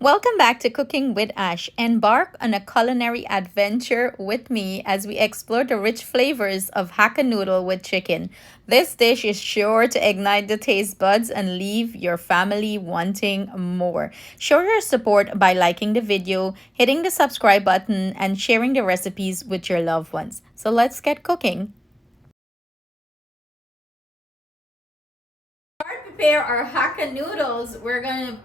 Welcome back to Cooking with Ash. Embark on a culinary adventure with me as we explore the rich flavors of Hakka noodle with chicken. This dish is sure to ignite the taste buds and leave your family wanting more. Show your support by liking the video, hitting the subscribe button, and sharing the recipes with your loved ones. So let's get cooking. Start prepare our Hakka noodles. We're gonna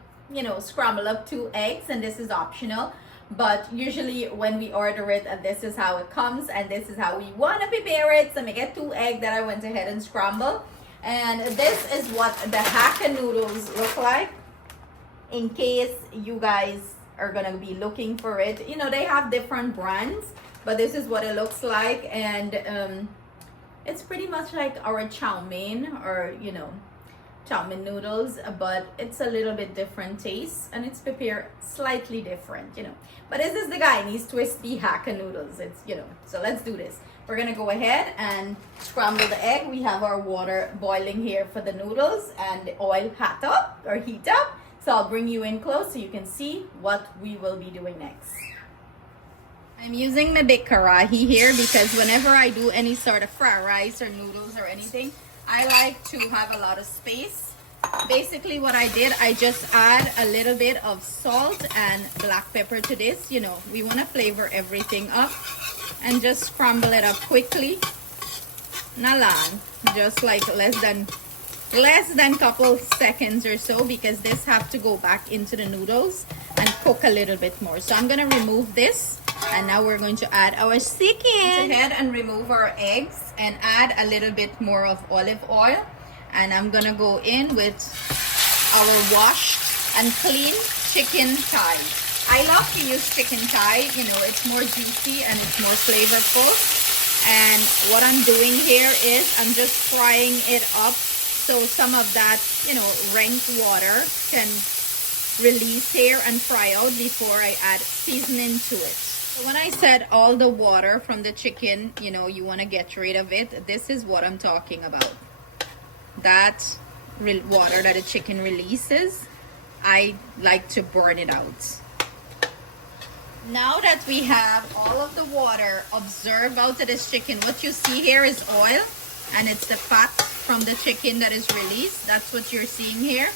scramble up 2 eggs, and this is optional, but usually when we order it, this is how it comes and this is how we want to prepare it. So I get 2 eggs that I went ahead and scramble, and this is what the Hakka noodles look like in case you guys are gonna be looking for it. They have different brands, but this is what it looks like, and it's pretty much like our chow mein, or chow mein noodles, but it's a little bit different taste and it's prepared slightly different, but this is the guy in these twisty Hakka noodles. It's so let's do this. We're gonna go ahead and scramble the egg. We have our water boiling here for the noodles and the oil heat up, so I'll bring you in close so you can see what we will be doing next. I'm using my big karahi here because whenever I do any sort of fried rice or noodles or anything, I like to have a lot of space. Basically what I did, I just add a little bit of salt and black pepper to this. We want to flavor everything up, and just scramble it up quickly. Not long, just like less than couple seconds or so, because this have to go back into the noodles and cook a little bit more. So I'm gonna remove this, and now we're going to add our chicken. Go ahead and remove our eggs and add a little bit more of olive oil, and I'm gonna go in with our washed and clean chicken thigh. I love to use chicken thigh. It's more juicy and it's more flavorful. And what I'm doing here is I'm just frying it up, so some of that rank water can release here and fry out before I add seasoning to it. So when I said all the water from the chicken, you want to get rid of it, this is what I'm talking about. That water that the chicken releases, I like to burn it out. Now that we have all of the water absorbed out of this chicken, what you see here is oil, and it's the fat from the chicken that is released. That's what you're seeing here.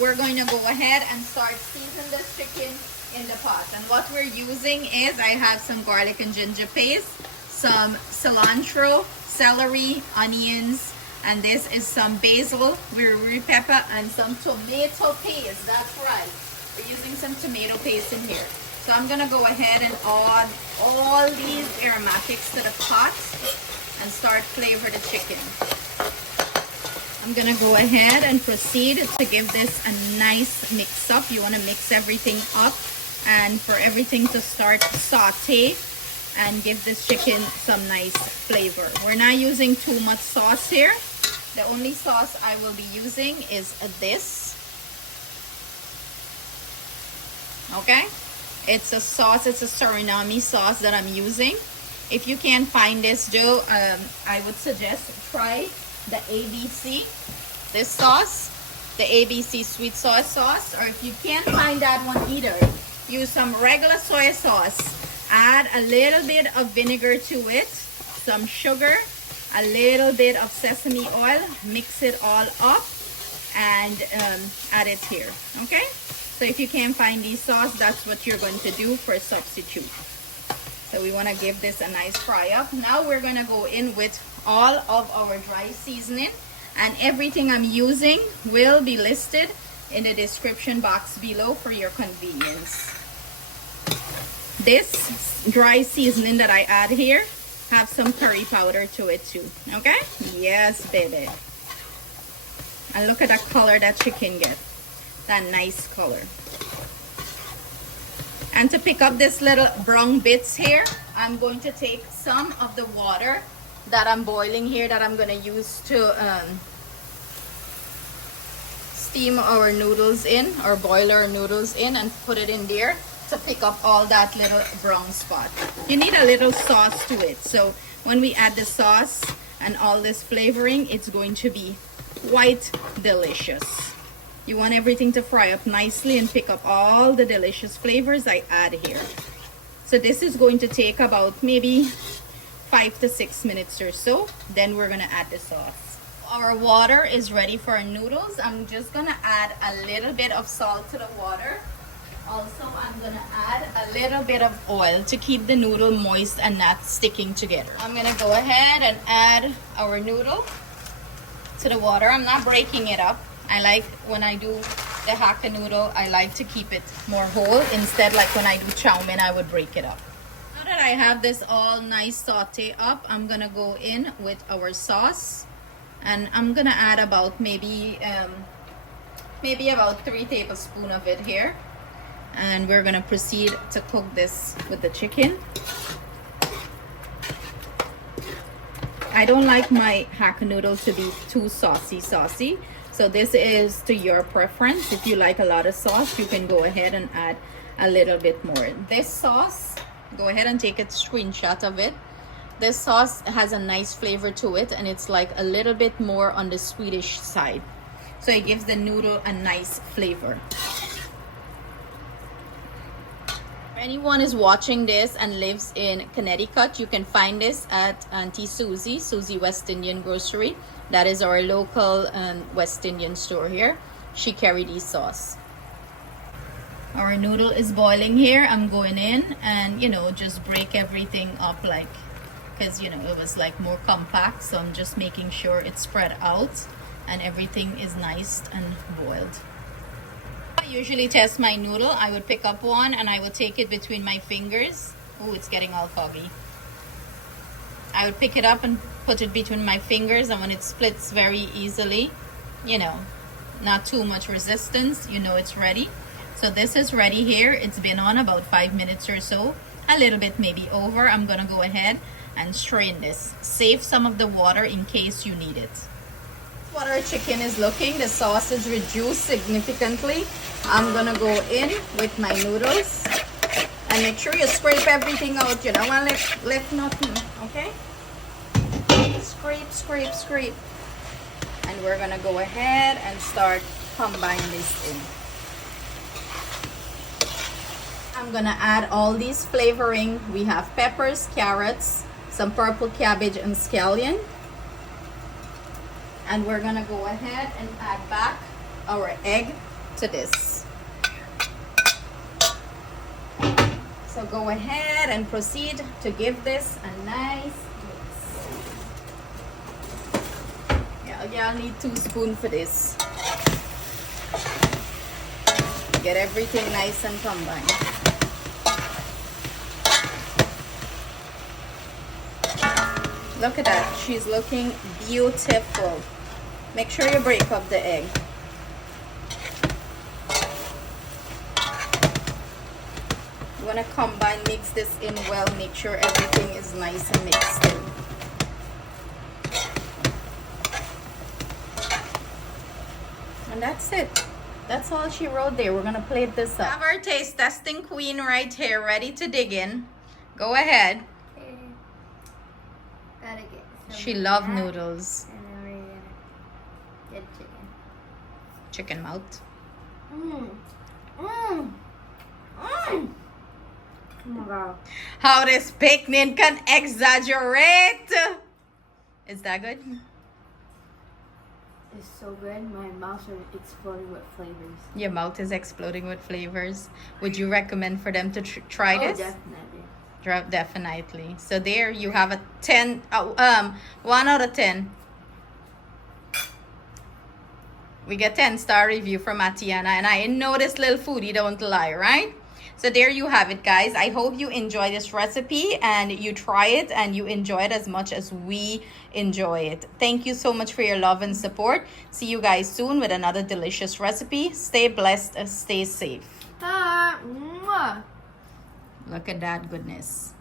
We're going to go ahead and start seasoning this chicken in the pot. And what we're using is, I have some garlic and ginger paste, some cilantro, celery, onions, and this is some basil, wiri pepper, and some tomato paste. That's right, we're using some tomato paste in here. So I'm gonna go ahead and add all these aromatics to the pot and start flavor the chicken. I'm gonna go ahead and proceed to give this a nice mix up. You want to mix everything up, and for everything to start saute and give this chicken some nice flavor. We're not using too much sauce here. The only sauce I will be using is this. Okay, it's a sauce, it's a Suriname sauce that I'm using. If you can't find this, Joe, I would suggest try the ABC, this sauce, the ABC sweet soy sauce, or if you can't find that one either, use some regular soy sauce. Add a little bit of vinegar to it, some sugar, a little bit of sesame oil, mix it all up, and add it here. Okay, so if you can't find these sauce, that's what you're going to do for a substitute. So we want to give this a nice fry up. Now we're going to go in with all of our dry seasoning, and everything I'm using will be listed in the description box below for your convenience. This dry seasoning that I add here have some curry powder to it too. Okay, yes baby, and look at that color that chicken get, that nice color. And to pick up this little brown bits here, I'm going to take some of the water that I'm boiling here, that I'm going to use to steam our noodles in, or boil our noodles in, and put it in there to pick up all that little brown spot. You need a little sauce to it, so when we add the sauce and all this flavoring, it's going to be quite delicious. You want everything to fry up nicely and pick up all the delicious flavors I add here. So this is going to take about maybe 5 to 6 minutes or so. Then we're gonna add the sauce. Our water is ready for our noodles. I'm just gonna add a little bit of salt to the water. Also, I'm gonna add a little bit of oil to keep the noodle moist and not sticking together. I'm gonna go ahead and add our noodle to the water. I'm not breaking it up. I like when I do the Hakka noodle, I like to keep it more whole. Instead, like when I do chow mein, I would break it up. Now that I have this all nice saute up, I'm gonna go in with our sauce. And I'm gonna add about maybe about 3 tablespoons of it here. And we're gonna proceed to cook this with the chicken. I don't like my Hakka noodle to be too saucy. So this is to your preference. If you like a lot of sauce, you can go ahead and add a little bit more. This sauce, go ahead and take a screenshot of it. This sauce has a nice flavor to it, and it's like a little bit more on the sweetish side. So it gives the noodle a nice flavor. Anyone is watching this and lives in Connecticut, you can find this at Auntie Susie West Indian Grocery. That is our local West Indian store here. She carried these sauce. Our noodle is boiling here. I'm going in and, you know, just break everything up, like, because, you know, it was like more compact. So I'm just making sure it's spread out and everything is nice and boiled. I usually test my noodle. I would pick up one and I would take it between my fingers. Oh, it's getting all foggy. I would pick it up and put it between my fingers, and when it splits very easily, you know, not too much resistance, you know it's ready. So this is ready here. It's been on about 5 minutes or so, a little bit maybe over. I'm gonna go ahead and strain this. Save some of the water in case you need it. What our chicken is looking, the sauce is reduced significantly. I'm gonna go in with my noodles and make sure you scrape everything out. You don't want to left nothing, okay? Scrape. And we're gonna go ahead and start combining this in. I'm gonna add all these flavoring. We have peppers, carrots, some purple cabbage and scallion. And we're gonna go ahead and add back our egg to this. So go ahead and proceed to give this a nice mix. Yeah, I'll need 2 spoons for this. Get everything nice and combined. Look at that, she's looking beautiful. Make sure you break up the egg. You want to combine, mix this in well, make sure everything is nice and mixed in. And that's it. That's all she wrote there. We're going to plate this up. Have our taste testing queen right here, ready to dig in. Go ahead. Gotta get some She loves noodles. and then we're gonna get chicken. Chicken mouth. Oh my god. How this picnic can exaggerate. Is that good? It's so good. My mouth is exploding with flavors. Your mouth is exploding with flavors. Would you recommend for them to try this? Definitely. Definitely. So there you have a 10, 1 out of 10. We get 10-star review from Atiana, and I know this little foodie don't lie, right? So there you have it, guys. I hope you enjoy this recipe and you try it and you enjoy it as much as we enjoy it. Thank you so much for your love and support. See you guys soon with another delicious recipe. Stay blessed and stay safe. Mwah. Look at that goodness.